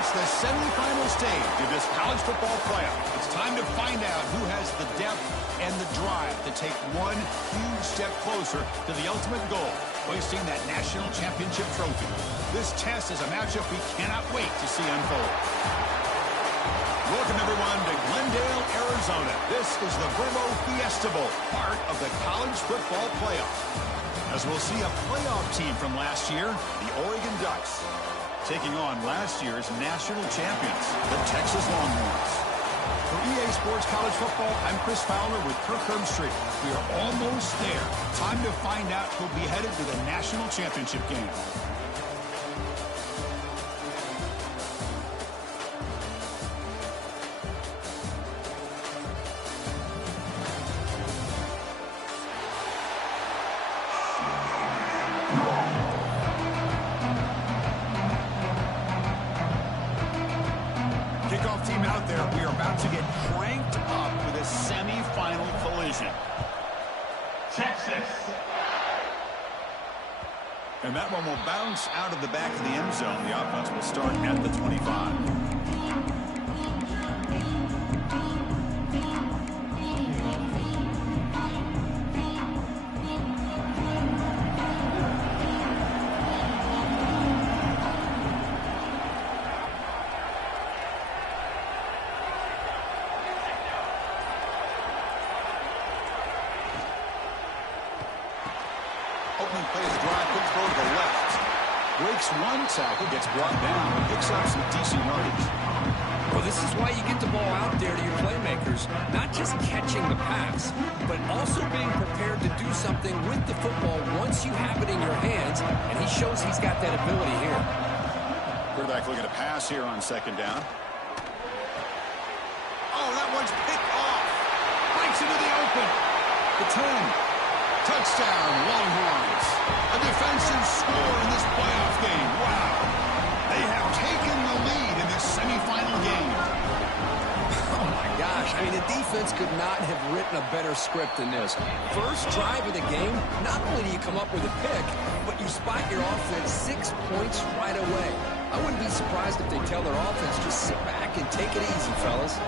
reached the semifinal stage of this college football playoff. It's time to find out who has the depth and the drive to take one huge step closer to the ultimate goal, hoisting that national championship trophy. This test is a matchup we cannot wait to see unfold. Welcome, everyone, to Glendale, Arizona. This is the Fiesta Bowl, part of the college football playoff. As we'll see a playoff team from last year, the Oregon Ducks, taking on last year's national champions, the Texas Longhorns. For EA Sports College Football, I'm Chris Fowler with Kirk Herbstreit. We are almost there. Time to find out who'll be headed to the national championship game. Kickoff team out there. We are about to get cranked up with a semi-final collision. Texas. And that one will bounce out of the back of the end zone. The offense will start at the 25. Opening play of the drive, quick throw to the left. Breaks one tackle, gets brought down, and picks up some decent yardage. Well, this is why you get the ball out there to your playmakers. Not just catching the pass, but also being prepared to do something with the football once you have it in your hands, and he shows he's got that ability here. Quarterback looking to pass here on second down. Oh, that one's picked off. Breaks into the open. The 10. Touchdown, Longhorns. A defensive score in this playoff game. Wow. They have taken the lead in this semifinal game. Oh, my gosh. I mean, the defense could not have written a better script than this. First drive of the game, not only do you come up with a pick, but you spot your offense 6 points right away. I wouldn't be surprised if they tell their offense, just sit back and take it easy, fellas.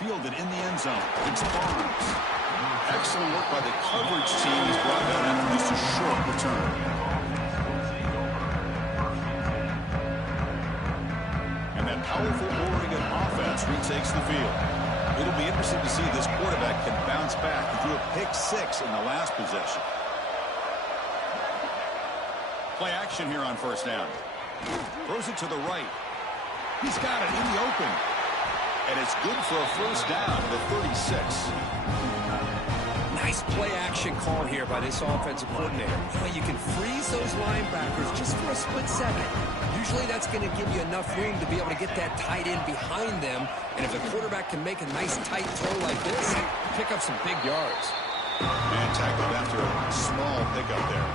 Fielded in the end zone. It's Barnes. Excellent work by the coverage team. He's brought down after just a short return. And that powerful Oregon offense retakes the field. It'll be interesting to see if this quarterback can bounce back. He threw a pick-6 in the last possession. Play action here on first down. Throws it to the right. He's got it in the open. And it's good for a first down to the 36. Nice play-action call here by this offensive coordinator. You can freeze those linebackers just for a split second. Usually that's going to give you enough room to be able to get that tight end behind them. And if the quarterback can make a nice tight throw like this, pick up some big yards. And tackled after a small pickup there.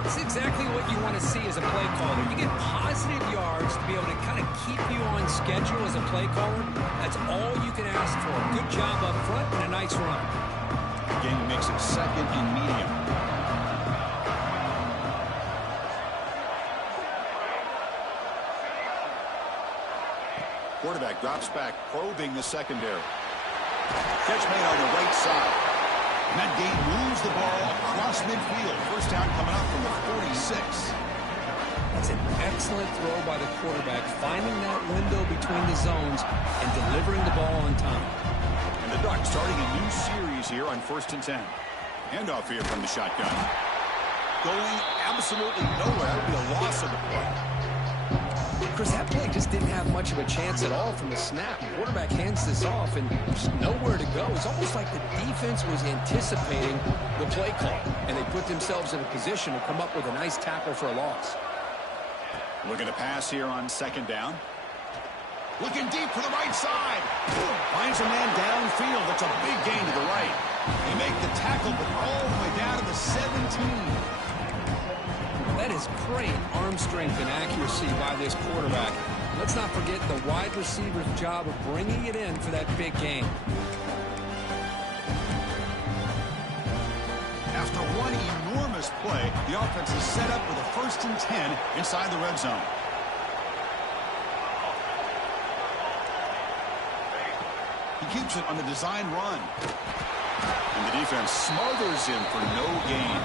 It's exactly what you want to see as a play caller. You get positive yards to be able to kind of keep you on schedule as a play caller. That's all you can ask for. Good job up front and a nice run. Game makes it second and medium. Quarterback drops back, probing the secondary. Catch made on the right side. And that game moves the ball across midfield. First down coming up from the 46. That's an excellent throw by the quarterback, finding that window between the zones and delivering the ball on time. And the Ducks starting a new series here on 1st and 10. Handoff here from the shotgun. Going absolutely nowhere. That would be a loss of the play. Chris, that play just didn't have much of a chance at all from the snap. The quarterback hands this off, and there's nowhere to go. It's almost like the defense was anticipating the play call, and they put themselves in a position to come up with a nice tackle for a loss. Looking to pass here on second down. Looking deep to the right side. Finds a man downfield. That's a big gain to the right. They make the tackle, but all the way down to the 17. That is great arm strength and accuracy by this quarterback. Let's not forget the wide receiver's job of bringing it in for that big game. play, the offense is set up with a 1st and 10 inside the red zone. He keeps it on the design run. And the defense smothers him for no gain.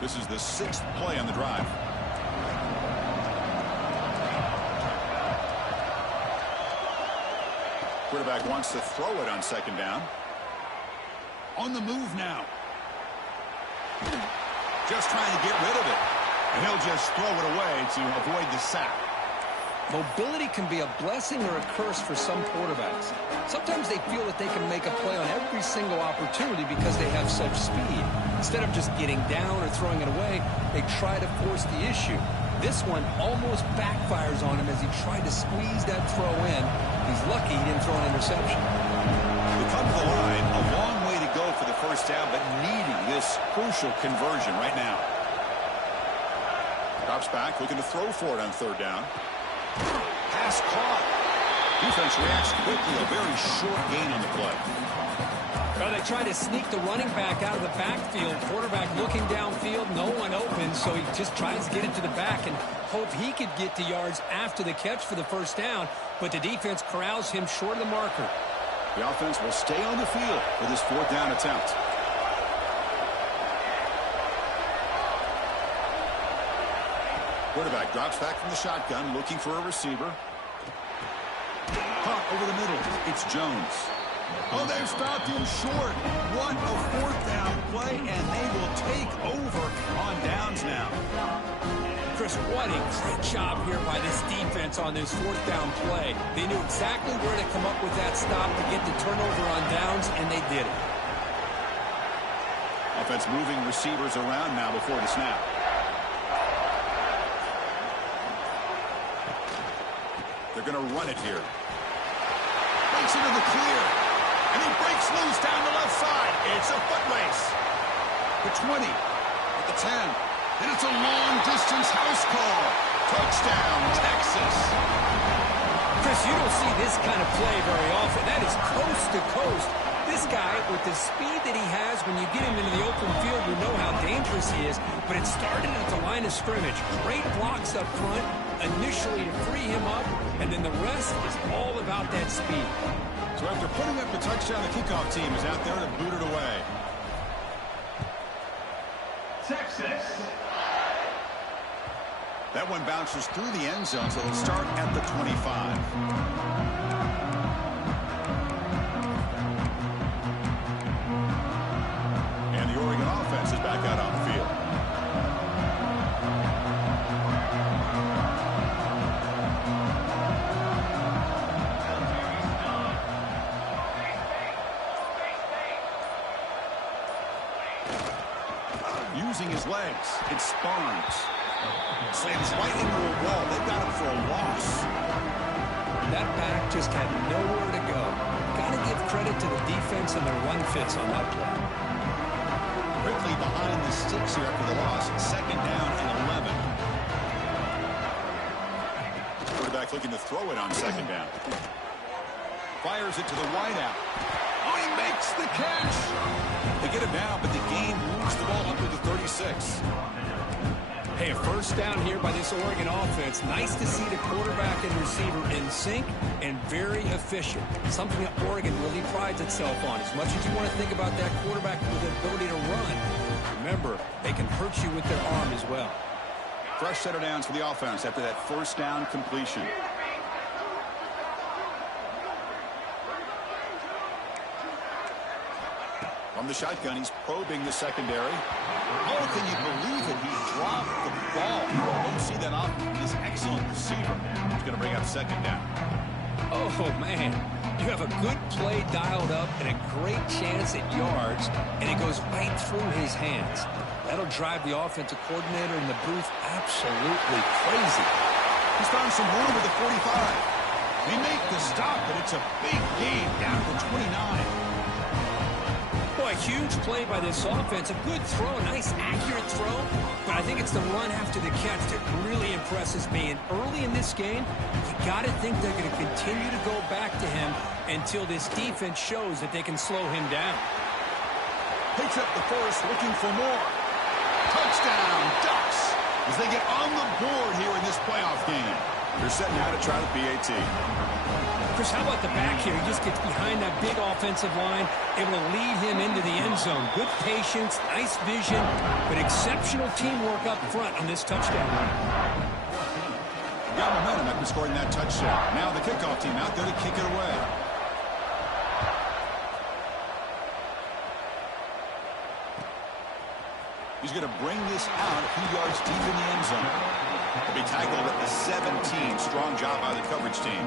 This is the 6th play on the drive. Quarterback wants to throw it on 2nd down. On the move now. Just trying to get rid of it. And he'll just throw it away to avoid the sack. Mobility can be a blessing or a curse for some quarterbacks. Sometimes they feel that they can make a play on every single opportunity because they have such speed. Instead of just getting down or throwing it away, they try to force the issue. This one almost backfires on him as he tried to squeeze that throw in. He's lucky he didn't throw an interception. They come to the line, a long way to go for the 1st down, but needing this crucial conversion right now. Drops back, looking to throw for it on 3rd down. Pass caught. Defense reacts quickly, a very short gain on the play. Well, they try to sneak the running back out of the backfield. Quarterback looking downfield, no one open, so he just tries to get it to the back and hope he could get to yards after the catch for the 1st down, but the defense corrals him short of the marker. The offense will stay on the field for this 4th down attempt. Quarterback drops back from the shotgun, looking for a receiver. Caught over the middle. It's Jones. Oh, they've stopped him short. What a 4th down play, and they will take over on downs now. Chris, what a great job here by this defense on this 4th down play. They knew exactly where to come up with that stop to get the turnover on downs, and they did it. Offense moving receivers around now before the snap. They're going to run it here. Breaks into the clear. And he breaks loose down the left side. It's a foot race. The 20. At the 10. And it's a long-distance house call. Touchdown, Texas. Chris, you don't see this kind of play very often. That is coast to coast. This guy, with the speed that he has, when you get him into the open field, you know how dangerous he is. But it started at the line of scrimmage. Great blocks up front, initially to free him up, and then the rest is all about that speed. So after putting up the touchdown, the kickoff team is out there to boot it away. Texas. That one bounces through the end zone, so they'll start at the 25. And the Oregon offense is back out on the field. Using his legs, it's Barnes. Slams right into a wall. They've got him for a loss. That back just had nowhere to go. Got to give credit to the defense and their run fits on that play. Quickly behind the sticks here after the loss. 2nd down and 11. Quarterback looking to throw it on 2nd down. Fires it to the wideout. Oh, he makes the catch. They get it down, but the game moves the ball up to the 36. Hey, a 1st down here by this Oregon offense. Nice to see the quarterback and receiver in sync and very efficient. Something that Oregon really prides itself on. As much as you want to think about that quarterback with the ability to run, remember, they can hurt you with their arm as well. Fresh set of downs for the offense after that 1st down completion. From the shotgun, he's probing the secondary. Oh, can you believe it? He dropped the ball. Don't see that often. This excellent receiver. He's going to bring up 2nd down. Oh, man. You have a good play dialed up and a great chance at yards, and it goes right through his hands. That'll drive the offensive coordinator in the booth absolutely crazy. He's found some room with the 45. They make the stop, but it's a big gain down to the 29. Boy, huge play by this offense. A good throw, a nice accurate throw. But I think it's the run after the catch that really impresses me. And early in this game, you got to think they're going to continue to go back to him until this defense shows that they can slow him down. Picks up the first, looking for more. Touchdown, Ducks, as they get on the board here in this playoff game. They're setting out to try the PAT. Chris, how about the back here? He just gets behind that big offensive line, able to lead him into the end zone. Good patience, nice vision, but exceptional teamwork up front on this touchdown run. Got momentum after scoring that touchdown. Now the kickoff team out there to kick it away. He's going to bring this out a few yards deep in the end zone. He'll be tackled at the 17. Strong job by the coverage team.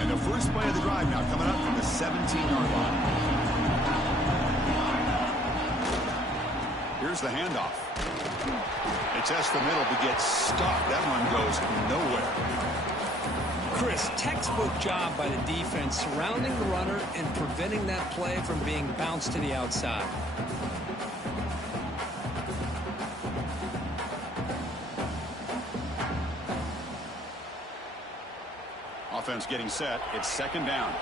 And the first play of the drive now coming up from the 17-yard line. Here's the handoff. They test the middle but get stuck. That one goes nowhere. Chris, textbook job by the defense surrounding the runner and preventing that play from being bounced to the outside. Offense getting set. It's second down.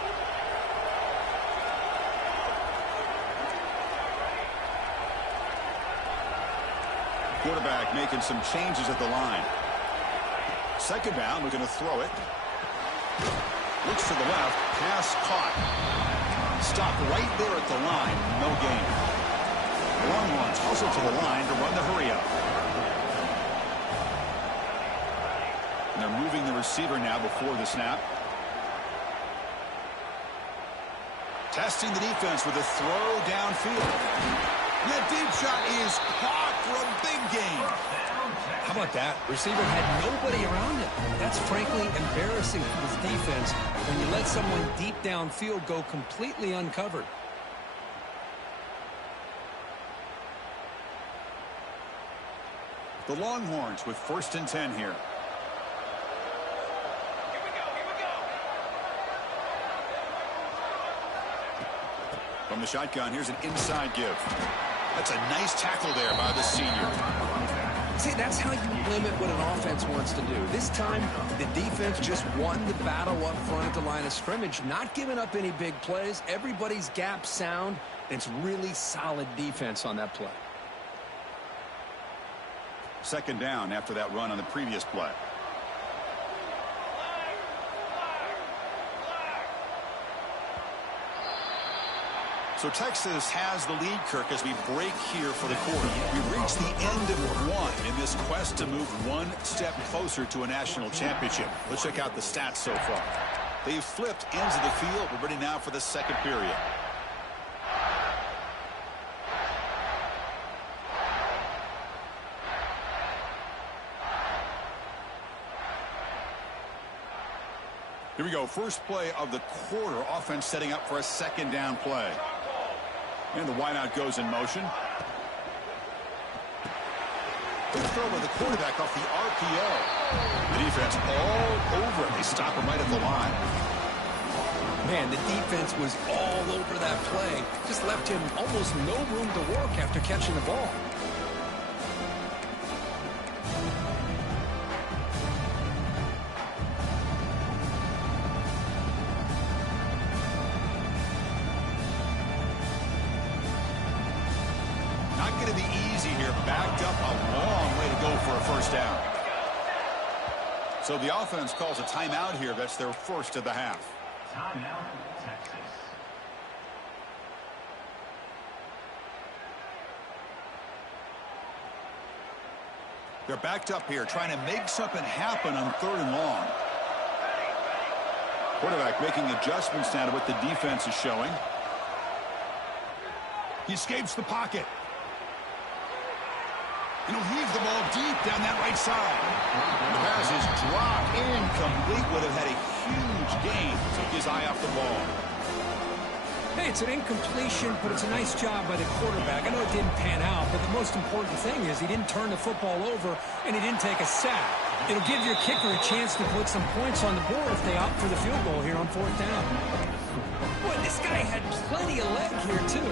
Quarterback making some changes at the line. Second down, we're going to throw it. Looks to the left. Pass caught. Stopped right there at the line. No gain. Longhorns also to the line to run the hurry up. And they're moving the receiver now before the snap. Testing the defense with a throw downfield. And that deep shot is caught for a big gain. How about that? Receiver had nobody around him. That's frankly embarrassing for this defense when you let someone deep downfield go completely uncovered. The Longhorns with 1st and 10 here. From the shotgun, here's an inside give. That's a nice tackle there by the senior. See, that's how you limit what an offense wants to do. This time, the defense just won the battle up front at the line of scrimmage, not giving up any big plays. Everybody's gap sound. It's really solid defense on that play. Second down after that run on the previous play. So Texas has the lead, Kirk, as we break here for the quarter. We've reached the end of one in this quest to move one step closer to a national championship. Let's check out the stats so far. They've flipped ends of the field. We're ready now for the second period. Here we go. First play of the quarter. Offense setting up for a second down play. And the wideout goes in motion. Good throw by the quarterback off the RPO. The defense all over it. They stop him right at the line. Man, the defense was all over that play. Just left him almost no room to work after catching the ball. Backed up a long way to go for a first down. So the offense calls a timeout here. That's their first of the half. Timeout, Texas. They're backed up here, trying to make something happen on 3rd and long. Quarterback making adjustments now to what the defense is showing. He escapes the pocket. And he'll heave the ball deep down that right side. The pass is dropped incomplete. Would have had a huge gain. Took his eye off the ball. Hey, it's an incompletion, but it's a nice job by the quarterback. I know it didn't pan out, but the most important thing is he didn't turn the football over and he didn't take a sack. It'll give your kicker a chance to put some points on the board if they opt for the field goal here on 4th down. Boy, this guy had plenty of leg here, too.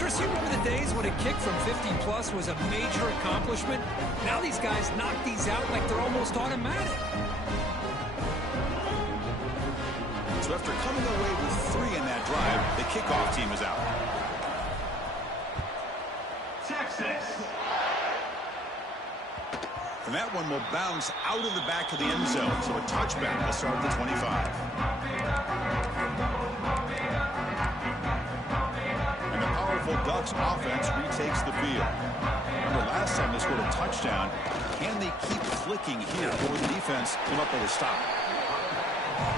Chris, you remember the days when a kick from 50-plus was a major accomplishment? Now these guys knock these out like they're almost automatic. So after coming away with 3 in that drive, the kickoff team is out. Texas. And that one will bounce out of the back of the end zone. So a touchback will start at the 25. And the powerful Ducks offense retakes the field. Remember, last time they scored a touchdown. Can they keep clicking here, or the defense come up with a stop?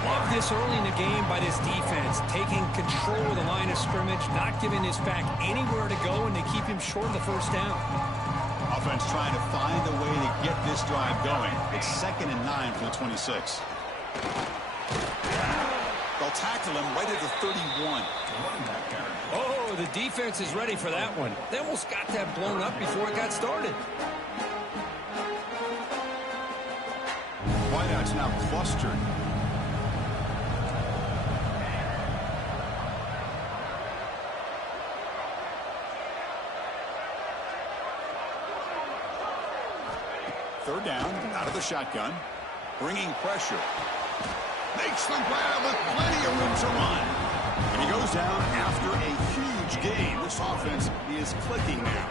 Love this early in the game by this defense, taking control of the line of scrimmage, not giving this back anywhere to go, and they keep him short of the 1st down. Offense trying to find a way to get this drive going. It's 2nd and 9 for the 26. They'll tackle him right at the 31. Oh, the defense is ready for that one. They almost got that blown up before it got started. Wideouts now clustered. Third down, out of the shotgun, bringing pressure. Makes the grab with plenty of room to run. And he goes down after a huge gain. This offense is clicking now.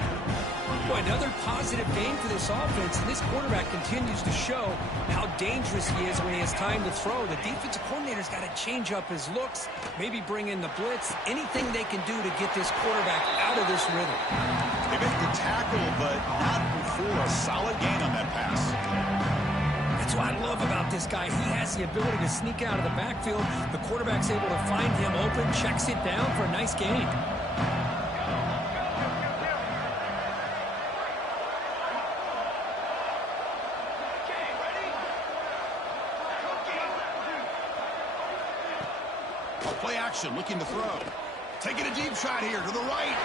Boy, another positive game for this offense, and this quarterback continues to show how dangerous he is when he has time to throw. The defensive coordinator's got to change up his looks, maybe bring in the blitz, anything they can do to get this quarterback out of this rhythm. They make the tackle, but not before a solid gain on that pass. That's what I love about this guy. He has the ability to sneak out of the backfield. The quarterback's able to find him open, checks it down for a nice gain. Play action, looking to throw. Taking a deep shot here to the right.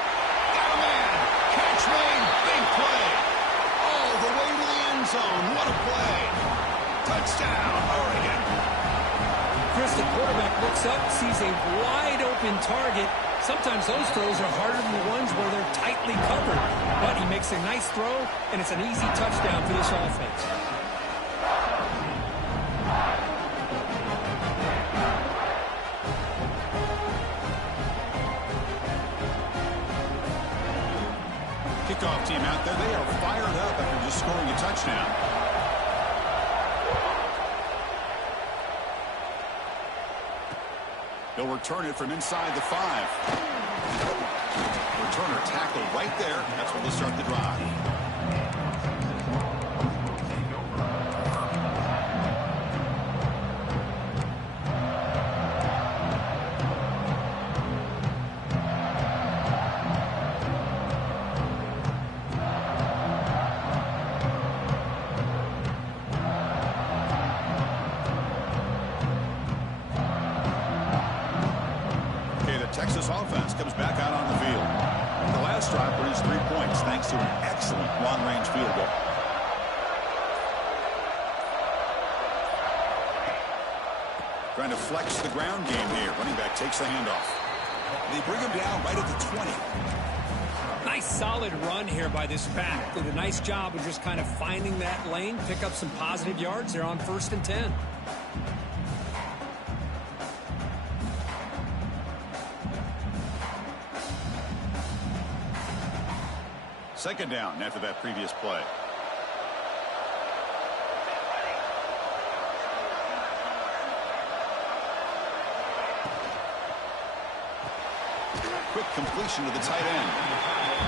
Got a man. Catch made. Big play. All the way to the end zone. What a play. Touchdown, Oregon. Chris, the quarterback looks up, sees a wide open target. Sometimes those throws are harder than the ones where they're tightly covered. But he makes a nice throw, and it's an easy touchdown for this offense. Kickoff team out there. They are fired up after just scoring a touchdown. They'll return it from inside the 5. Returner tackled right there. That's where they'll start the drive. Texas offense comes back out on the field. The last drive produced 3 points thanks to an excellent long-range field goal. Trying to flex the ground game here. Running back takes the handoff. They bring him down right at the 20. Nice solid run here by this back. Did a nice job of just kind of finding that lane, pick up some positive yards. They're on 1st and 10. Second down after that previous play. Quick completion to the tight end.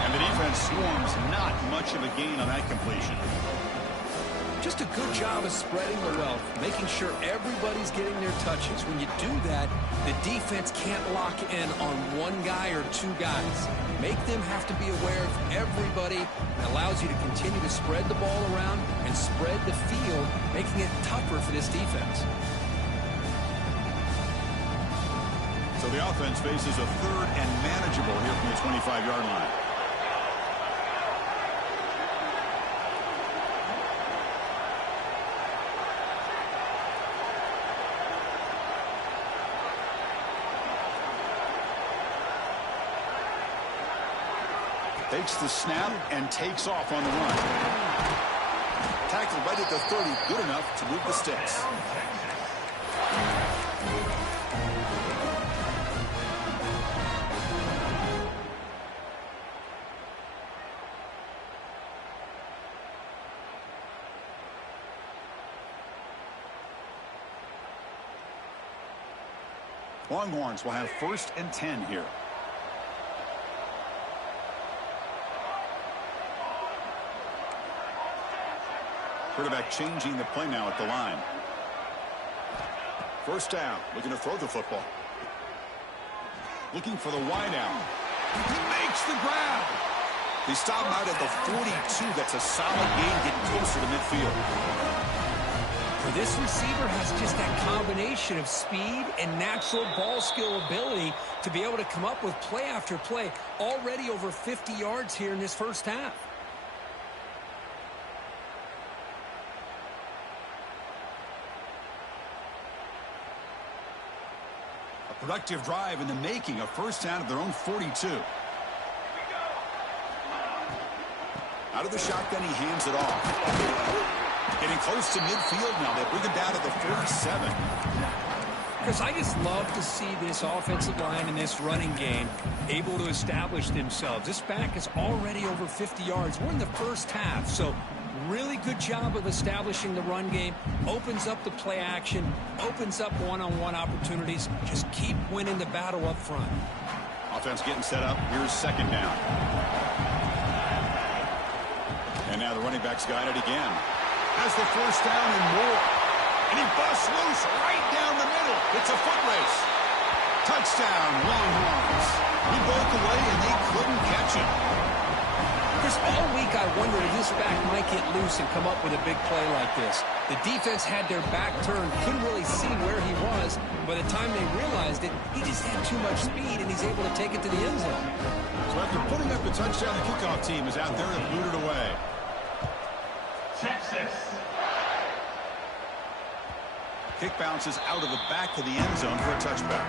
And the defense swarms not much of a gain on that completion. Just a good job of spreading the wealth, making sure everybody's getting their touches. When you do that, the defense can't lock in on one guy or 2 guys. Make them have to be aware of everybody. It allows you to continue to spread the ball around and spread the field, making it tougher for this defense. So the offense faces a third and manageable here from the 25-yard line. Takes the snap and takes off on the run. Tackled right at the 30, good enough to move the sticks. Longhorns will have 1st and 10 here. Quarterback changing the play now at the line. 1st down, looking to throw the football. Looking for the wide out. He makes the grab. They stop him out at the 42. That's a solid gain, getting closer to midfield. For this receiver has just that combination of speed and natural ball skill ability to be able to come up with play after play. Already over 50 yards here in this first half. Productive drive in the making, a 1st down at their own 42. Out of the shotgun, he hands it off. Getting close to midfield now. They bring him down to the 47. Because I just love to see this offensive line in this running game able to establish themselves. This back is already over 50 yards. We're in the first half, so really good job of establishing the run game. Opens up the play action, opens up one-on-one opportunities. Just keep winning the battle up front. Offense getting set up. Here's 2nd down. And now the running back's got it again. Has the 1st down and more. And he busts loose right down the middle. It's a foot race. Touchdown, Longhorns. He broke away and they couldn't catch him. Because all week I wondered if this back might get loose and come up with a big play like this. The defense had their back turned, couldn't really see where he was. By the time they realized it, he just had too much speed, and he's able to take it to the end zone. So after putting up a touchdown, the kickoff team is out there and booted it away. Texas. Kick bounces out of the back of the end zone for a touchback.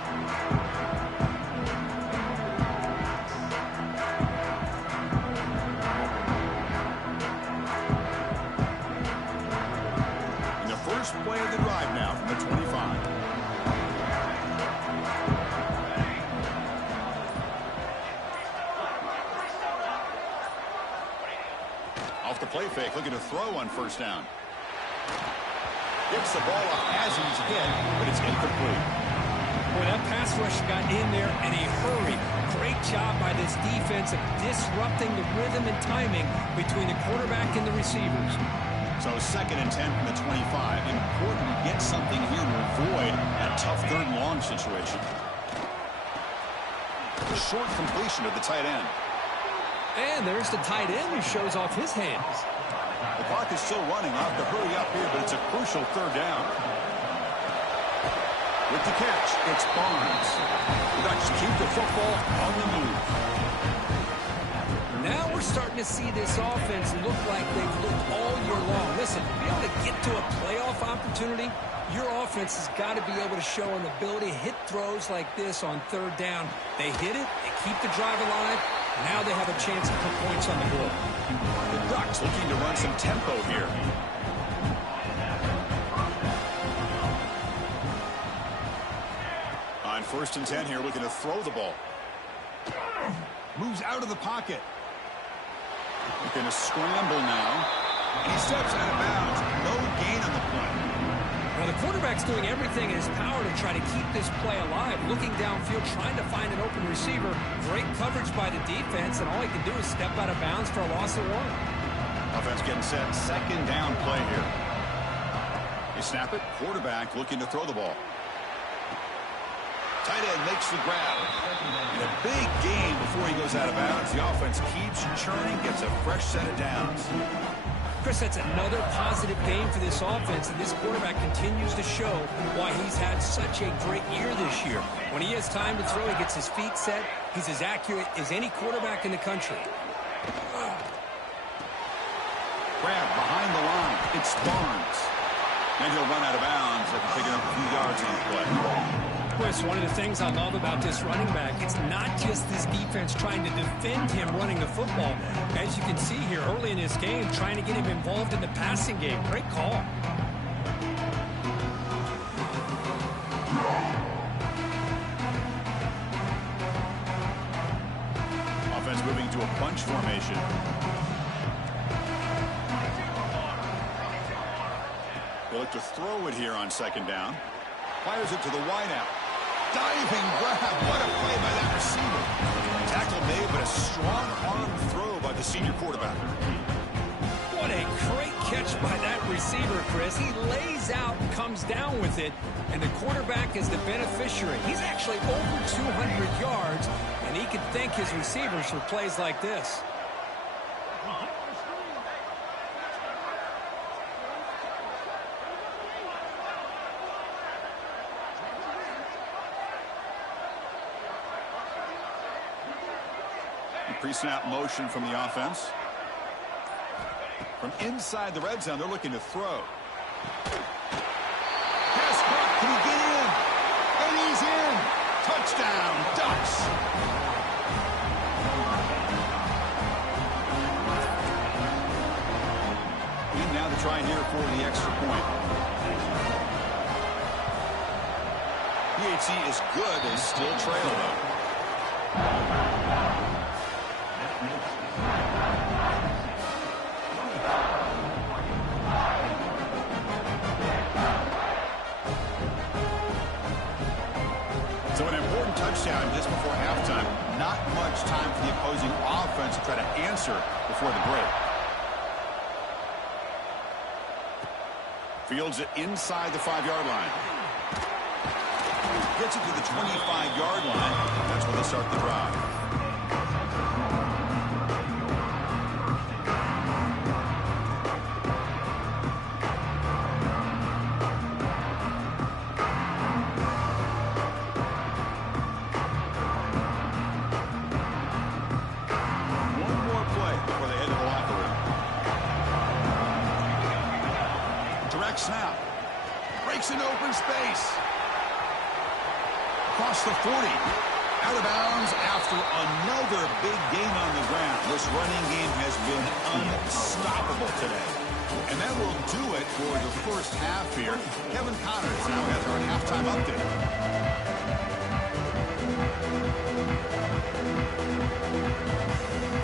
First play of the drive now from the 25. Off the play fake, looking to throw on 1st down. Gets the ball up as he's hit, but it's incomplete. Boy, that pass rush got in there in a hurry. Great job by this defense of disrupting the rhythm and timing between the quarterback and the receivers. So 2nd and 10 from the 25. Important to get something here to avoid that tough 3rd and long situation. A short completion to the tight end. And there's the tight end who shows off his hands. The clock is still running. I'll have to hurry up here, but it's a crucial 3rd down. With the catch, it's Barnes. The Ducks keep the football on the move. Now we're starting to see this offense look like they've looked all year long. Listen, to be able to get to a playoff opportunity, your offense has got to be able to show an ability to hit throws like this on 3rd down. They hit it, they keep the drive alive, now they have a chance to put points on the board. The Ducks looking to run some tempo here. On 1st and 10 here, looking to throw the ball. Moves out of the pocket. Looking to scramble now. And he steps out of bounds. No gain on the play. Now the quarterback's doing everything in his power to try to keep this play alive. Looking downfield, trying to find an open receiver. Great coverage by the defense, and all he can do is step out of bounds for a loss of 1. Offense getting set. 2nd down play here. They snap it. Quarterback looking to throw the ball. Tight end makes the grab. And a big gain before he goes out of bounds. The offense keeps churning, gets a fresh set of downs. Chris, that's another positive game for this offense, and this quarterback continues to show why he's had such a great year this year. When he has time to throw, he gets his feet set. He's as accurate as any quarterback in the country. Grab behind the line. It's Barnes. And he'll run out of bounds after picking up a few yards on the play. Chris, one of the things I love about this running back, it's not just this defense trying to defend him running the football. As you can see here early in this game, trying to get him involved in the passing game. Great call. Offense moving to a bunch formation. They look to throw it here on second down. Fires it to the wideout. Diving grab. What a play by that receiver. Tackle made, but a strong arm throw by the senior quarterback. What a great catch by that receiver, Chris. He lays out and comes down with it, and the quarterback is the beneficiary. He's actually over 200 yards, and he can thank his receivers for plays like this. Pre-snap motion from the offense. From inside the red zone, they're looking to throw. Pass caught. Can he get in? And he's in. Touchdown, Ducks. And now to try here for the extra point. PHC is good. They still trail, though. So an important touchdown just before halftime. Not much time for the opposing offense to try to answer before the break. Fields it inside the 5-yard line. Gets it to the 25-yard line. That's where they start the drive. Snap. Breaks into open space. Across the 40. Out of bounds after another big gain on the ground. This running game has been unstoppable today. And that will do it for the first half here. Kevin Connors now has our halftime update.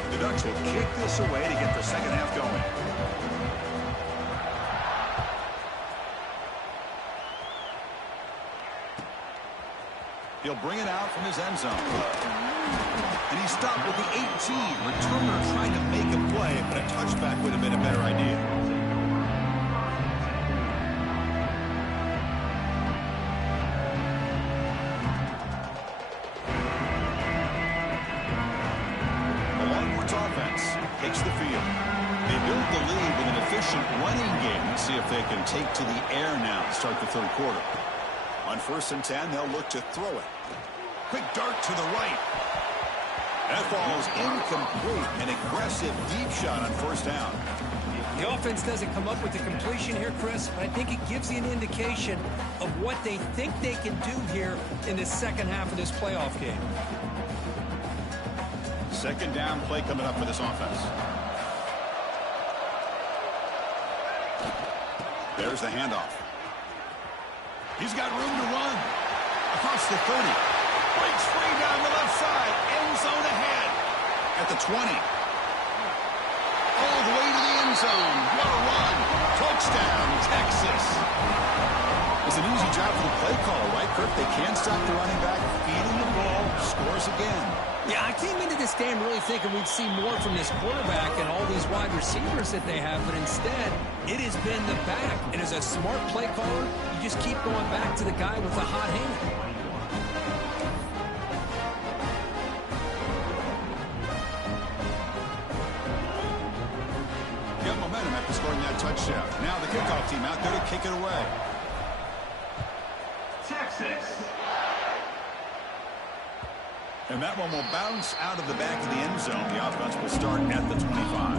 The Ducks will kick this away to get the second half going. He'll bring it out from his end zone. And he stopped with the 18. Returner trying to make a play, but a touchback would have been a better idea. The Longhorns offense takes the field. They build the lead with an efficient running game. Let's see if they can take to the air now to start the third quarter. On 1st and 10, they'll look to throw it. Quick dart to the right. That falls incomplete. An aggressive deep shot on 1st down. The offense doesn't come up with the completion here, Chris, but I think it gives you an indication of what they think they can do here in the second half of this playoff game. Second down play coming up for this offense. There's the handoff. He's got room to run. Across the 30. Breaks free down the left side. End zone ahead. At the 20. All the way to the end zone. What a run. Touchdown, Texas. It's an easy job for the play caller, right, Kirk? They can't stop the running back. Feeding the ball. Scores again. Yeah, I came into this game really thinking we'd see more from this quarterback and all these wide receivers that they have, but instead, it has been the back. And as a smart play caller, you just keep going back to the guy with the hot hand. scoring that touchdown. Now the kickoff team out there to kick it away. Texas. And that one will bounce out of the back of the end zone. The offense will start at the 25.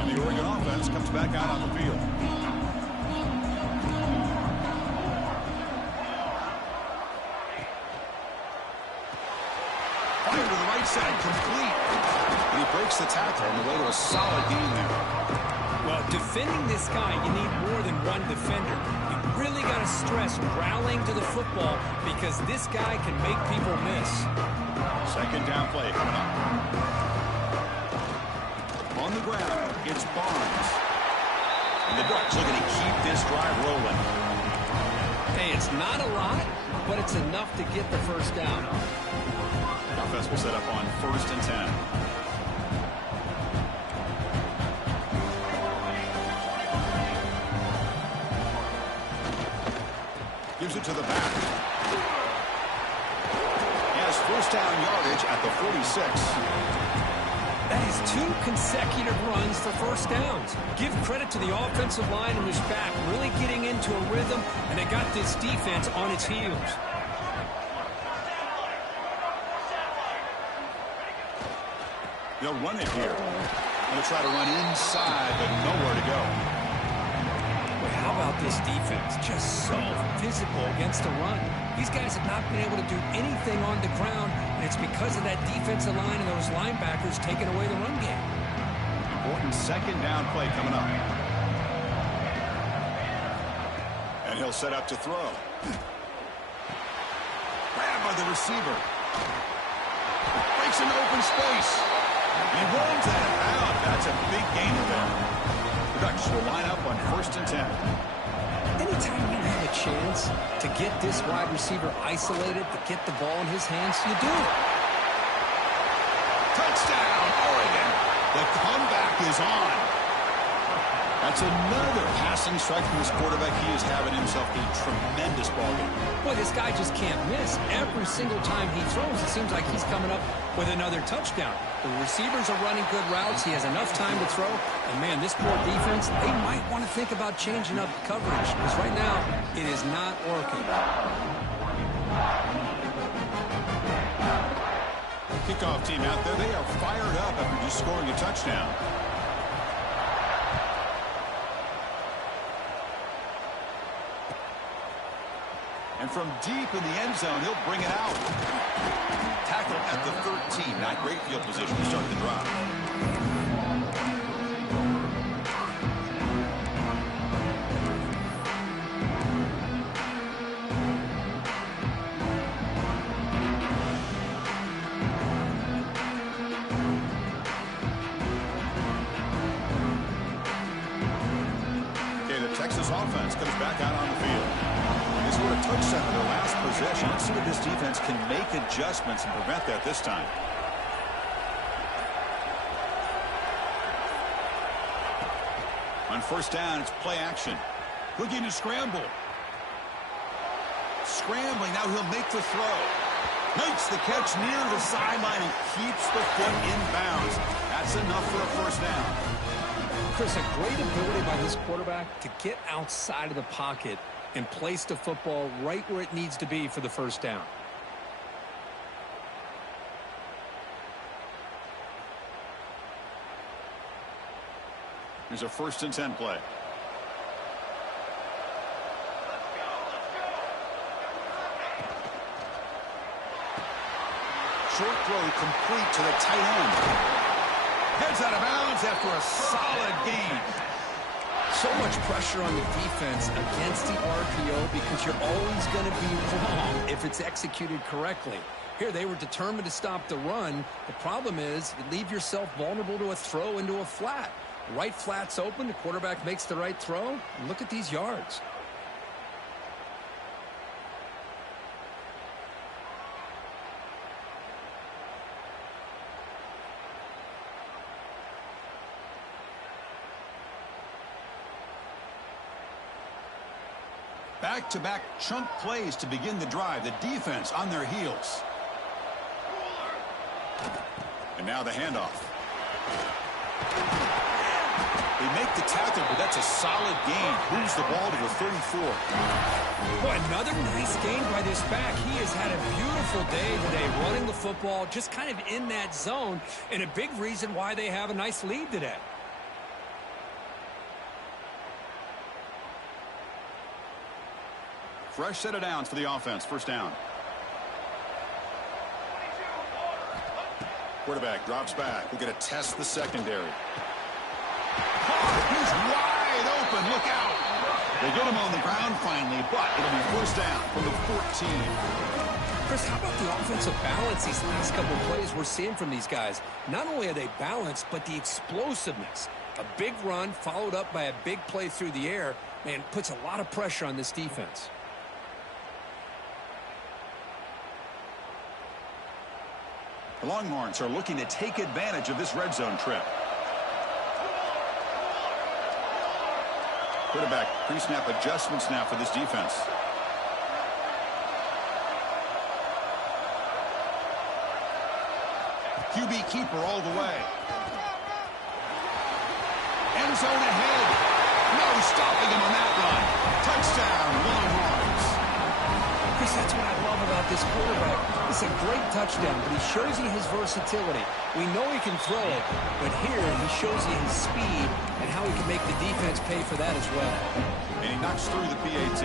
And the Oregon offense comes back out on the field. Fire to the right side, complete. And he breaks the tackle on the way to a solid gain there. Well, defending this guy, you need more than one defender. You really got to stress rallying to the football because this guy can make people miss. Second down play coming up. On the ground, it's Barnes. And the Ducks looking to keep this drive rolling. Hey, it's not a lot, but it's enough to get the first down. The offense will set up on 1st and 10. Gives it to the back. He has first down yardage at the 46. That is 2 consecutive runs for first downs. Give credit to the offensive line and his back really getting into a rhythm, and they got this defense on its heels. They'll run it here. They'll try to run inside, but nowhere to go. How about this defense? Just so physical against the run. These guys have not been able to do anything on the ground, and it's because of that defensive line and those linebackers taking away the run game. Important second down play coming up. And he'll set up to throw. Grabbed by the receiver. Breaks into open space. He runs that out. That's a big gain there. The Ducks will line up on 1st and 10. Anytime you have a chance to get this wide receiver isolated, to get the ball in his hands, you do it. Touchdown, Oregon. The comeback is on. That's another passing strike from this quarterback. He is having himself a tremendous ballgame. Boy, this guy just can't miss. Every single time he throws, it seems like he's coming up with another touchdown. The receivers are running good routes. He has enough time to throw. And, man, this poor defense, they might want to think about changing up coverage because right now it is not working. Kickoff team out there, they are fired up after just scoring a touchdown. And from deep in the end zone, he'll bring it out. Tackle at the 13. Not great field position to start the drive. Okay, the Texas offense comes back out on the field. They scored a touchdown in their last possession. Let's see if this defense can make adjustments and prevent that this time. On 1st down, it's play action. Looking to scramble. Scrambling, now he'll make the throw. Makes the catch near the sideline and keeps the foot in bounds. That's enough for a first down. Chris, a great ability by this quarterback to get outside of the pocket and place the football right where it needs to be for the first down. Here's a 1st and 10 play. Short throw complete to the tight end. Heads out of bounds after a solid gain. So much pressure on the defense against the RPO because you're always going to be wrong if it's executed correctly. Here, they were determined to stop the run. The problem is you leave yourself vulnerable to a throw into a flat. The right flat's open. The quarterback makes the right throw. And look at these yards. Back-to-back chunk plays to begin the drive. The defense on their heels. And now the handoff. They make the tackle, but that's a solid gain. Moves the ball to the 34. Boy, another nice gain by this back. He has had a beautiful day today running the football, just kind of in that zone, and a big reason why they have a nice lead today. Fresh set of downs for the offense. First down. Quarterback drops back. We're going to test the secondary. He's wide open. Look out. They get him on the ground finally, but it'll be first down from the 14. Chris, how about the offensive balance these last couple of plays we're seeing from these guys? Not only are they balanced, but the explosiveness. A big run followed up by a big play through the air, man, puts a lot of pressure on this defense. The Longhorns are looking to take advantage of this red zone trip. Quarterback pre-snap adjustments now for this defense. QB keeper all the way. End zone ahead. No stopping him on that run. Touchdown, Longhorns. Chris, that's what I love about this quarterback. It's a great touchdown, but he shows you his versatility. We know he can throw it, but here he shows you his speed and how he can make the defense pay for that as well. And he knocks through the PAT.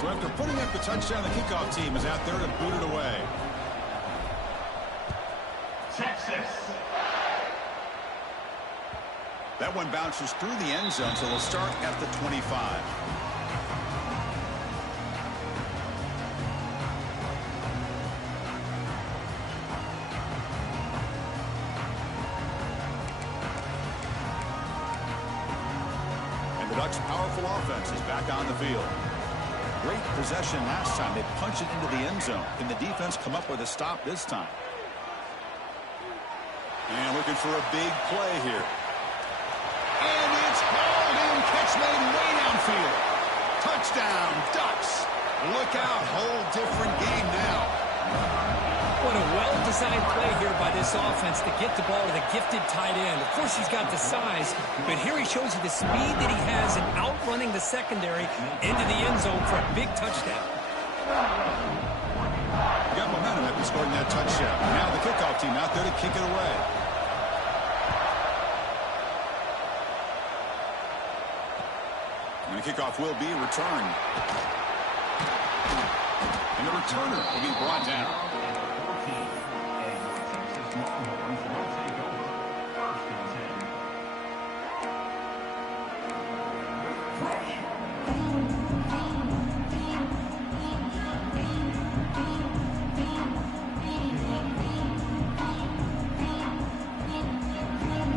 So after putting up the touchdown, the kickoff team is out there to boot it away. Texas. That one bounces through the end zone, so they'll start at the 25. And the Ducks' powerful offense is back on the field. Great possession last time. They punched it into the end zone. Can the defense come up with a stop this time? And looking for a big play here. And it's hauled in. Catch made way downfield. Touchdown, Ducks. Look out. Whole different game now. What a well-designed play here by this offense to get the ball to the gifted tight end. Of course, he's got the size, but here he shows you the speed that he has in outrunning the secondary into the end zone for a big touchdown. Got momentum after scoring that touchdown. Now the kickoff team out there to kick it away. And the kickoff will be returned. And the returner will be brought down.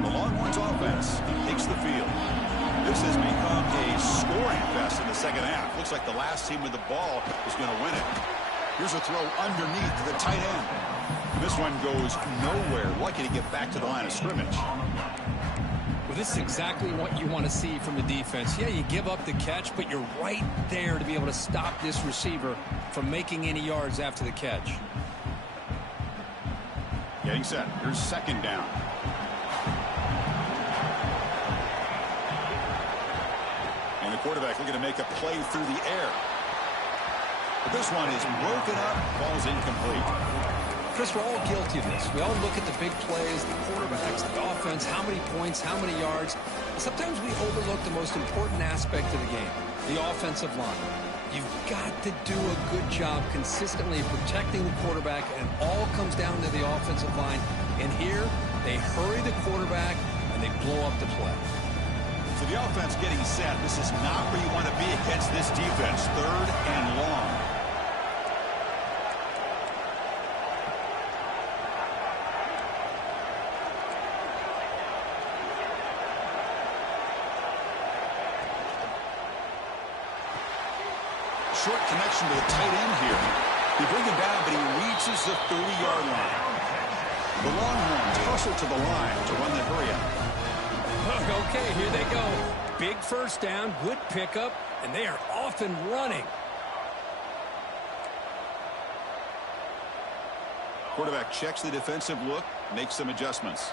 The Longhorns offense takes the field. This has become a scoring fest in the second half. Looks like the last team with the ball is going to win it. Here's a throw underneath to the tight end. This one goes nowhere. Lucky to get back to the line of scrimmage. Well, this is exactly what you want to see from the defense. Yeah, you give up the catch, but you're right there to be able to stop this receiver from making any yards after the catch. Getting set. Here's second down. And the quarterback looking to make a play through the air. But this one is broken up, falls incomplete. Chris, we're all guilty of this. We all look at the big plays, the quarterbacks, the offense, how many points, how many yards. Sometimes we overlook the most important aspect of the game, the offensive line. You've got to do a good job consistently protecting the quarterback, and it all comes down to the offensive line. And here, they hurry the quarterback, and they blow up the play. So the offense getting set. This is not where you want to be against this defense. Third and long. Short connection to the tight end here. They bring him down, but he reaches the 30-yard line. The Longhorns hustle to the line to run the hurry up. Okay, here they go. Big first down, good pickup, and they are off and running. Quarterback checks the defensive look, makes some adjustments.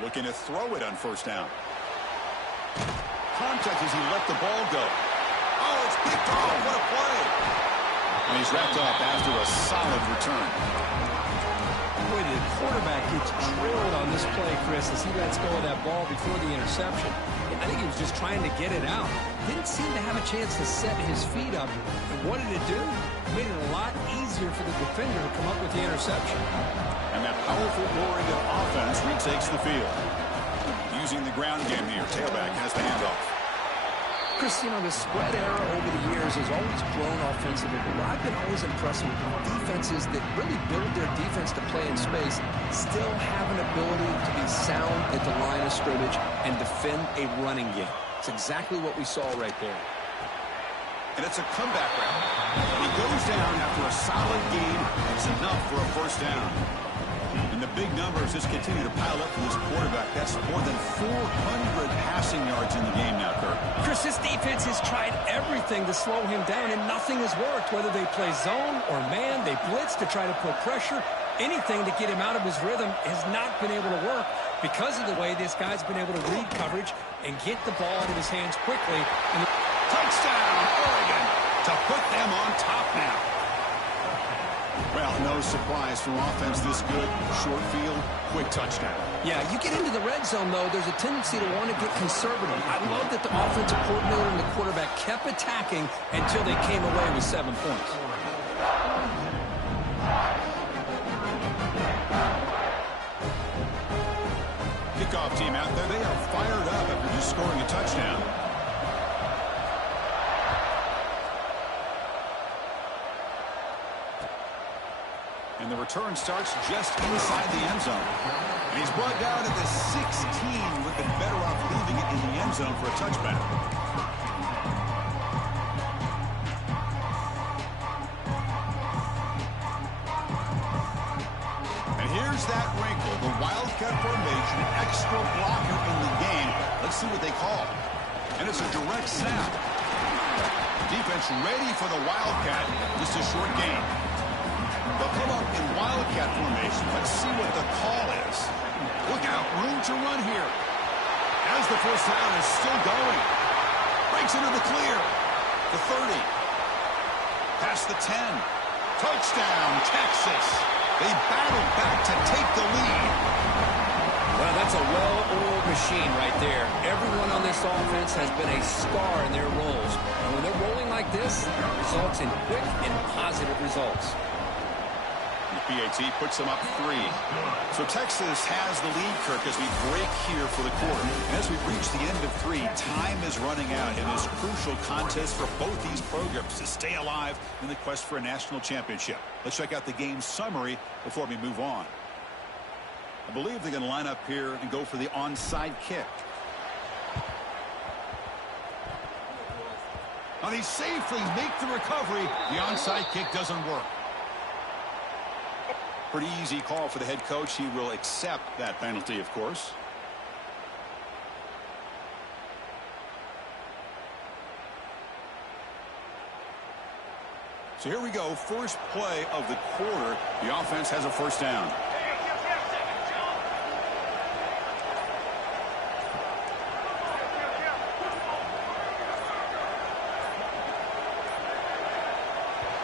Looking to throw it on first down. Contact as he let the ball go. Oh, it's picked off. What a play. And he's wrapped up after a solid return. Boy, the quarterback gets drilled on this play, Chris, as he lets go of that ball before the interception. I think he was just trying to get it out. Didn't seem to have a chance to set his feet up. And what did it do? Made it a lot easier for the defender to come up with the interception. And that powerful Oregon offense retakes the field. Using the ground game here. Tailback has the handoff. Chris, you know, the spread era over the years has always grown offensively, but I've been always impressed with defenses that really build their defense to play in space, still have an ability to be sound at the line of scrimmage and defend a running game. It's exactly what we saw right there. And it's a comeback round. He goes down after a solid gain. It's enough for a first down. And the big numbers just continue to pile up for this quarterback. That's more than 400 passing yards in the game now, Kirk. Chris, this defense has tried everything to slow him down, and nothing has worked. Whether they play zone or man, they blitz to try to put pressure. Anything to get him out of his rhythm has not been able to work because of the way this guy's been able to read coverage and get the ball out of his hands quickly. And touchdown, Oregon, to put them on top now. Well, no surprise from offense this good. Short field, quick touchdown. Yeah, you get into the red zone, though, there's a tendency to want to get conservative. I love that the offensive coordinator and the quarterback kept attacking until they came away with 7 points. Kickoff team out there, they are fired up after just scoring a touchdown. And the return starts just inside the end zone. And he's brought down at the 16. Would have been better off leaving it in the end zone for a touchback. And here's that wrinkle. The Wildcat formation, extra blocker in the game. Let's see what they call. And it's a direct snap. Defense ready for the Wildcat. Just a short gain. They'll come up in Wildcat formation. Let's see what the call is. Look out, room to run here. As the first down is still going. Breaks into the clear. The 30. Past the 10. Touchdown, Texas. They battled back to take the lead. well, that's a well-oiled machine right there. Everyone on this offense has been a star in their roles. And when they're rolling like this, it results in quick and positive results. PAT puts them up 3. So Texas has the lead, Kirk, as we break here for the quarter. And as we reach the end of 3, time is running out in this crucial contest for both these programs to stay alive in the quest for a national championship. Let's check out the game summary before we move on. I believe they're going to line up here and go for the onside kick. Now they safely make the recovery. The onside kick doesn't work. Pretty easy call for the head coach. He will accept that penalty, of course. So here we go. First play of the quarter. The offense has a first down.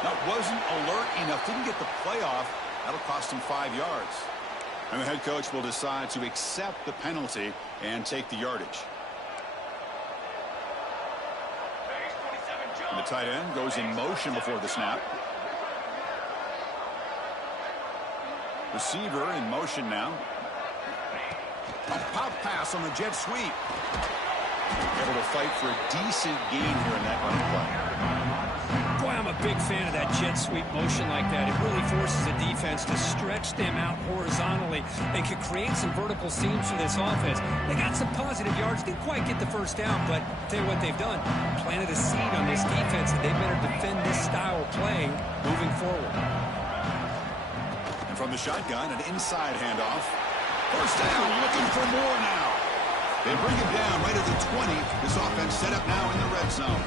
That wasn't alert enough. Didn't get the play off. That'll cost him 5 yards. And the head coach will decide to accept the penalty and take the yardage. And the tight end goes in motion before the snap. Receiver in motion now. A pop pass on the jet sweep. Able to fight for a decent gain here in that running play. Boy, I'm a big fan of that jet sweep motion like that. It really forces the defense to stretch them out horizontally and can create some vertical seams for this offense. They got some positive yards. Didn't quite get the first down, but I'll tell you what they've done. Planted a seed on this defense, and they better defend this style of play moving forward. And from the shotgun, an inside handoff. First down, looking for more now. They bring it down right at the 20. This offense set up now in the red zone.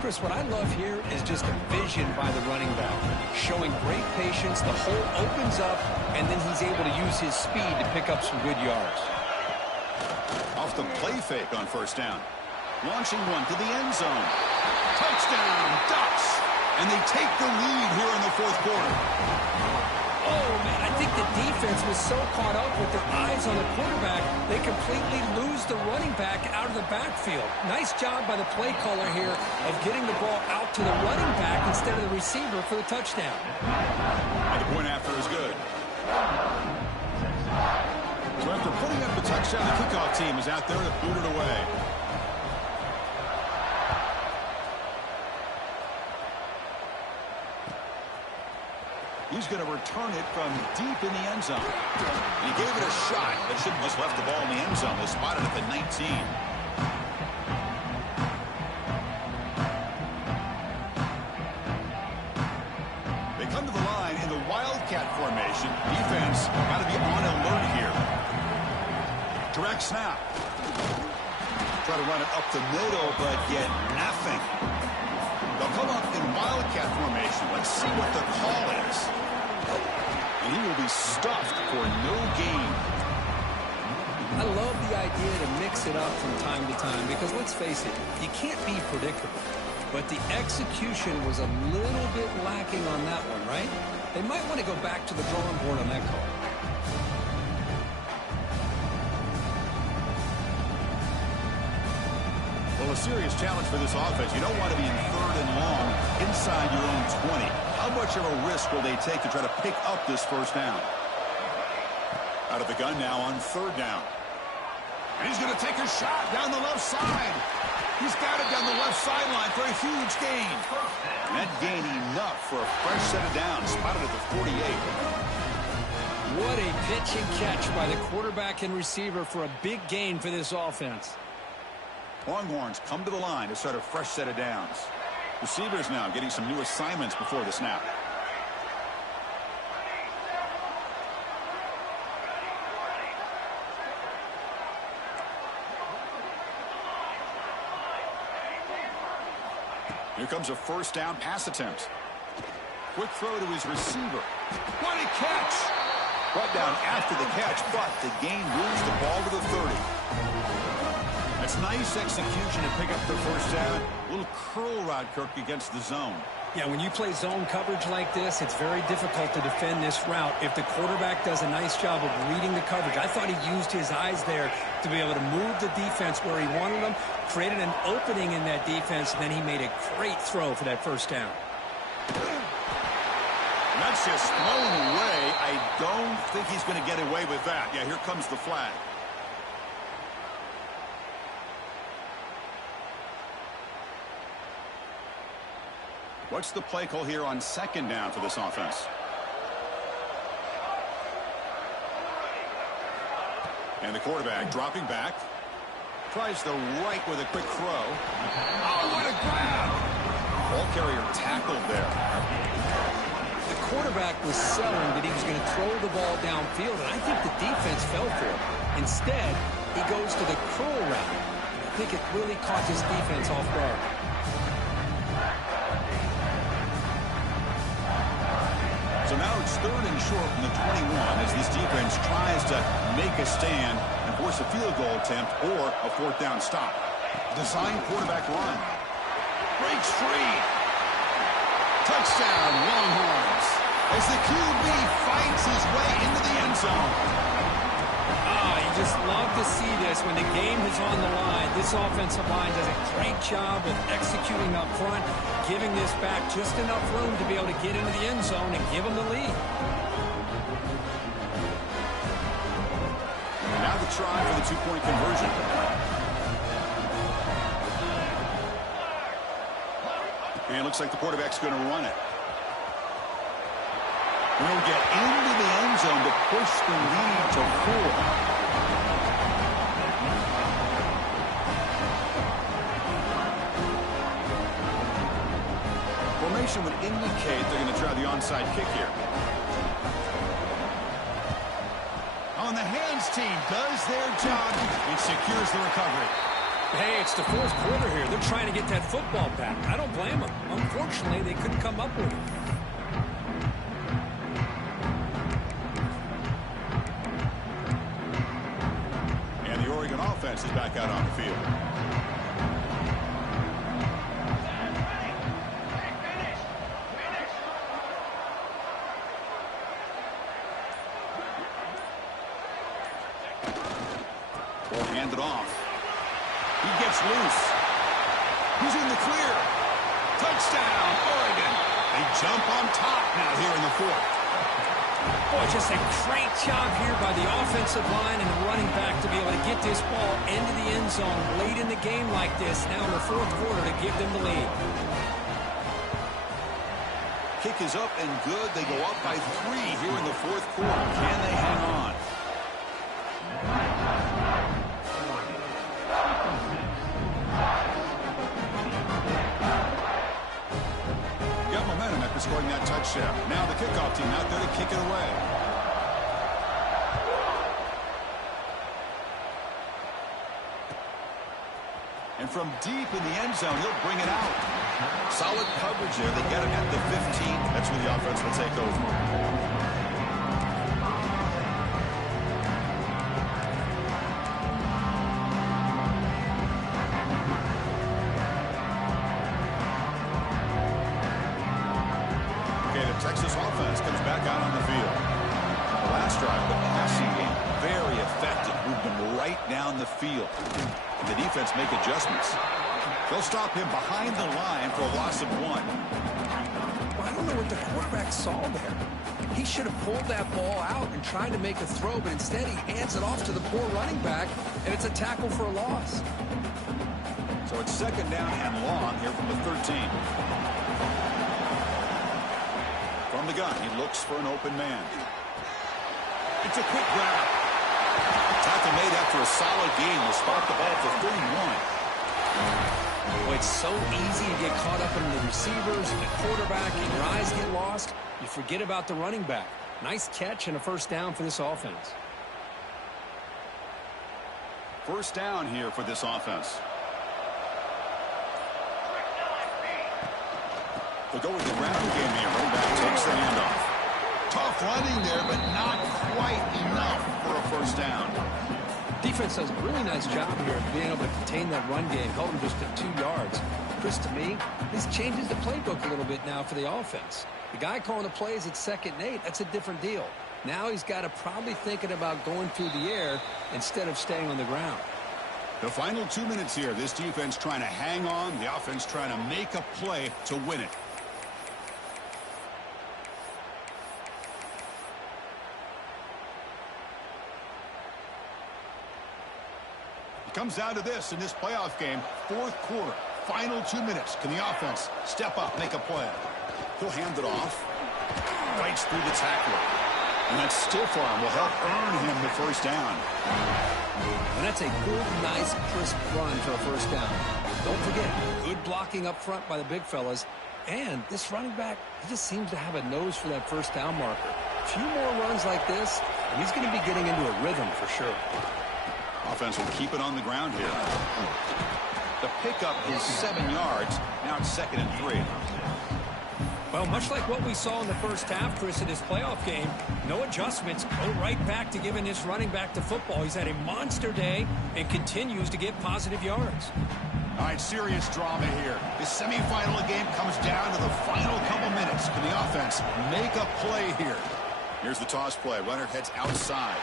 Chris, what I love here is just a vision by the running back. Showing great patience, the hole opens up, and then he's able to use his speed to pick up some good yards. Off the play fake on first down. Launching one to the end zone. Touchdown, Ducks! And they take the lead here in the fourth quarter. Oh, man, I think the defense was so caught up with their eyes on the quarterback, they completely lose the running back out of the backfield. Nice job by the play caller here of getting the ball out to the running back instead of the receiver for the touchdown. And the point after is good. So after putting up the touchdown, the kickoff team is out there to boot it away. He's going to return it from deep in the end zone. He gave it a shot, but shouldn't have just left the ball in the end zone. They spotted it at the 19. They come to the line in the Wildcat formation. Defense got to be on alert here. Direct snap. Try to run it up the middle, but get nothing. They'll come up in Wildcat formation. Let's see what the call is. And he will be stuffed for no gain. I love the idea to mix it up from time to time because, let's face it, you can't be predictable. But the execution was a little bit lacking on that one, right? They might want to go back to the drawing board on that call. Well, a serious challenge for this offense. You don't want to be in third and long inside your own 20. How much of a risk will they take to try to pick up this first down? Out of the gun now on third down. And he's going to take a shot down the left side. He's got it down the left sideline for a huge gain. And that gain enough for a fresh set of downs. Spotted at the 48. What a pitch and catch by the quarterback and receiver for a big gain for this offense. Longhorns come to the line to start a fresh set of downs. Receivers now getting some new assignments before the snap. Here comes a first down pass attempt. Quick throw to his receiver. What a catch! Brought down after the catch, but the gain moves the ball to the 30. That's nice execution to pick up the first down. A little curl route, Kirk, against the zone. Yeah, when you play zone coverage like this, it's very difficult to defend this route if the quarterback does a nice job of reading the coverage. I thought he used his eyes there to be able to move the defense where he wanted them, created an opening in that defense, and then he made a great throw for that first down. And that's just thrown away. I don't think he's going to get away with that. Yeah, here comes the flag. What's the play call here on second down for this offense? And the quarterback dropping back. Tries the right with a quick throw. Oh, what a grab! Ball carrier tackled there. The quarterback was selling that he was going to throw the ball downfield, and I think the defense fell for it. Instead, he goes to the curl route. I think it really caught his defense off guard. So now it's third and short from the 21 as this defense tries to make a stand and force a field goal attempt or a fourth down stop. Design quarterback run. Breaks free. Touchdown, Longhorns. As the QB fights his way into the end zone. You just love to see this when the game is on the line. This offensive line does a great job of executing up front, giving this back just enough room to be able to get into the end zone and give them the lead. And now the try for the two-point conversion. And it looks like the quarterback's going to run it. And he'll get into the end zone to push the lead to 4. Formation would indicate they're going to try the onside kick here. On And the hands team does their job and secures the recovery. Hey, it's the fourth quarter here. They're trying to get that football back. I don't blame them. Unfortunately, they couldn't come up with it. And the Oregon offense is back out on the field. Ball handed off. He gets loose. He's in the clear. Touchdown, Oregon. They jump on top now here in the fourth. Boy, just a great job here by the offensive line and the running back to be able to get this ball into the end zone late in the game like this, now in the fourth quarter, to give them the lead. Kick is up and good. They go up by 3 here in the fourth quarter. Can they hang on? Got momentum after scoring that touchdown. Now the kickoff team out there to kick it away. And from deep in the end zone, he'll bring it out. Solid coverage there. They get him at the 15. That's where the offense will take over. Texas offense comes back out on the field. The last drive, the passing game, very effective. Moved them right down the field. And the defense make adjustments. They'll stop him behind the line for a loss of 1. Well, I don't know what the quarterback saw there. He should have pulled that ball out and tried to make a throw, but instead he hands it off to the poor running back, and it's a tackle for a loss. So it's second down and long here from the 13. From the gun, he looks for an open man. It's a quick grab. Tackle made after a solid game will spot the ball for 31. Well, it's so easy to get caught up in the receivers and the quarterback, and your eyes get lost. You forget about the running back. Nice catch and a first down for this offense. First down here for this offense. They'll go with the ground game here. Running back takes the handoff. Tough running there, but not quite enough for a first down. Defense does a really nice job here of being able to contain that run game, held him just at 2 yards. Chris, to me, this changes the playbook a little bit now for the offense. The guy calling the plays at 2nd and 8, that's a different deal. Now he's got to probably thinking about going through the air instead of staying on the ground. The final 2 minutes here. This defense trying to hang on. The offense trying to make a play to win it. Comes down to this in this playoff game. Fourth quarter, final 2 minutes. Can the offense step up, make a play? He'll hand it off. Fights through the tackler. And that stiff arm will help earn him the first down. And that's a good, nice, crisp run for a first down. Don't forget, good blocking up front by the big fellas. And this running back, he just seems to have a nose for that first down marker. A few more runs like this, and he's going to be getting into a rhythm for sure. Offense will keep it on the ground here. The pickup is 7 yards. Now it's 2nd and 3. Well, much like what we saw in the first half, Chris, in this playoff game, no adjustments. Go right back to giving this running back the football. He's had a monster day and continues to get positive yards. All right, serious drama here. The semifinal game comes down to the final couple minutes. Can the offense make a play here? Here's the toss play. Runner heads outside.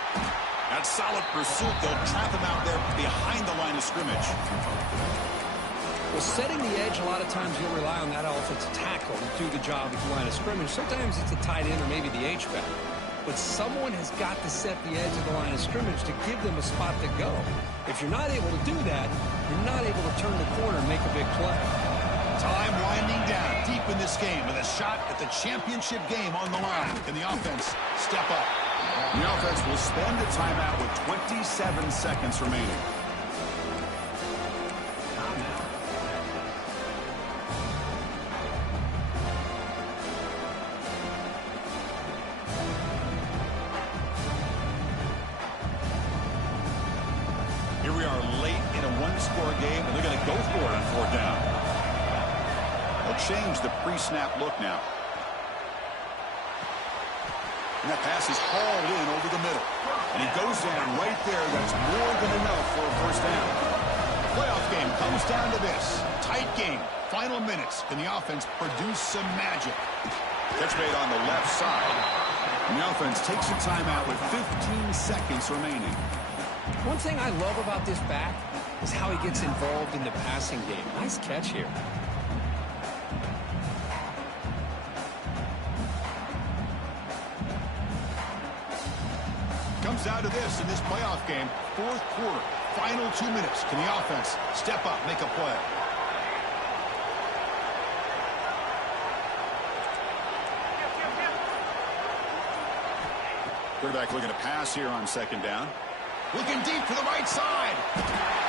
That solid pursuit, they'll trap him out there behind the line of scrimmage. Well, setting the edge, a lot of times you'll rely on that offensive tackle to do the job at the line of scrimmage. Sometimes it's a tight end or maybe the H-back. But someone has got to set the edge of the line of scrimmage to give them a spot to go. If you're not able to do that, you're not able to turn the corner and make a big play. Time winding down deep in this game with a shot at the championship game on the line. Can the offense step up? The offense will spend a timeout with 27 seconds remaining. 4th down. They'll change the pre-snap look now. And that pass is hauled in over the middle. And he goes down right there. That's more than enough for a 1st down. The playoff game comes down to this. Tight game. Final minutes. Can the offense produce some magic? Catch made on the left side. And the offense takes a timeout with 15 seconds remaining. One thing I love about this back is how he gets involved in the passing game. Nice catch here. Comes down to this in this playoff game. 4th quarter. Final 2 minutes. Can the offense step up, make a play? Quarterback looking to pass here on 2nd down. Looking deep to the right side.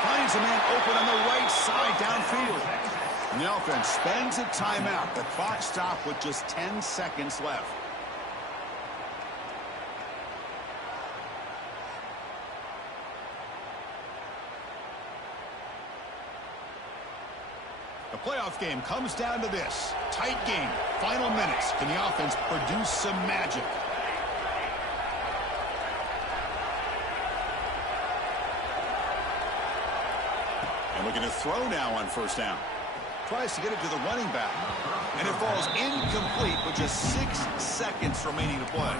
Finds a man open on the right side downfield. And the offense spends a timeout. The clock stopped with just 10 seconds left. The playoff game comes down to this. Tight game. Final minutes. Can the offense produce some magic? And looking to throw now on 1st down. Tries to get it to the running back. And it falls incomplete with just 6 seconds remaining to play.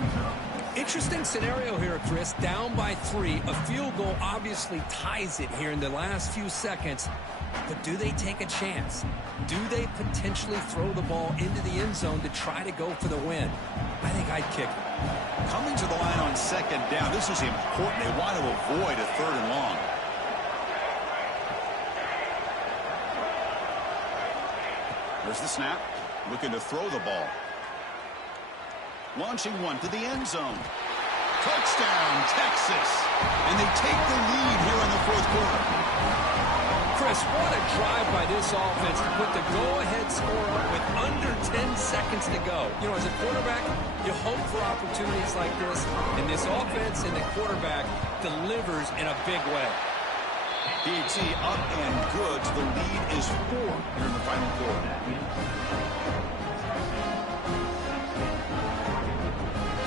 Interesting scenario here, Chris. Down by 3. A field goal obviously ties it here in the last few seconds. But do they take a chance? Do they potentially throw the ball into the end zone to try to go for the win? I think I'd kick it. Coming to the line on 2nd down. This is important. They want to avoid a 3rd and long. There's the snap. Looking to throw the ball. Launching one to the end zone. Touchdown, Texas. And they take the lead here in the 4th quarter. Chris, what a drive by this offense to put the go-ahead score up with under 10 seconds to go. You know, as a quarterback, you hope for opportunities like this, and this offense and the quarterback delivers in a big way. PAT up and good. The lead is 4 here in the final quarter.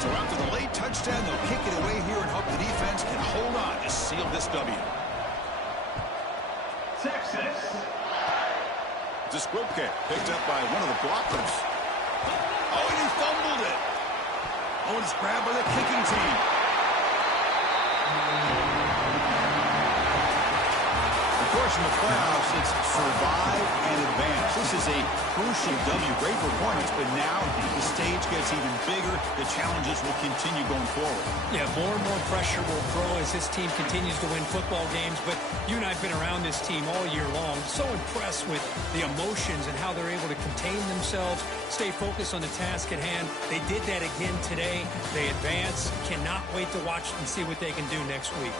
So after the late touchdown, they'll kick it away here and hope the defense can hold on to seal this W. Texas. It's a squib kick picked up by one of the blockers. Oh, and he fumbled it. Oh, it's grabbed by the kicking team. Of course, in the playoffs, it's survive and advance. This is a crucial W. Great performance, but now the stage gets even bigger. The challenges will continue going forward. Yeah, more and more pressure will grow as this team continues to win football games. But you and I have been around this team all year long. So impressed with the emotions and how they're able to contain themselves, stay focused on the task at hand. They did that again today. They advance. Cannot wait to watch and see what they can do next week.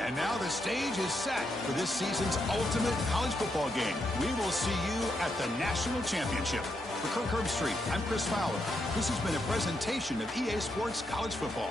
And now the stage is set for this season's ultimate college football game. We will see you at the National Championship. For Kirk Herbstreit, I'm Chris Fowler. This has been a presentation of EA Sports College Football.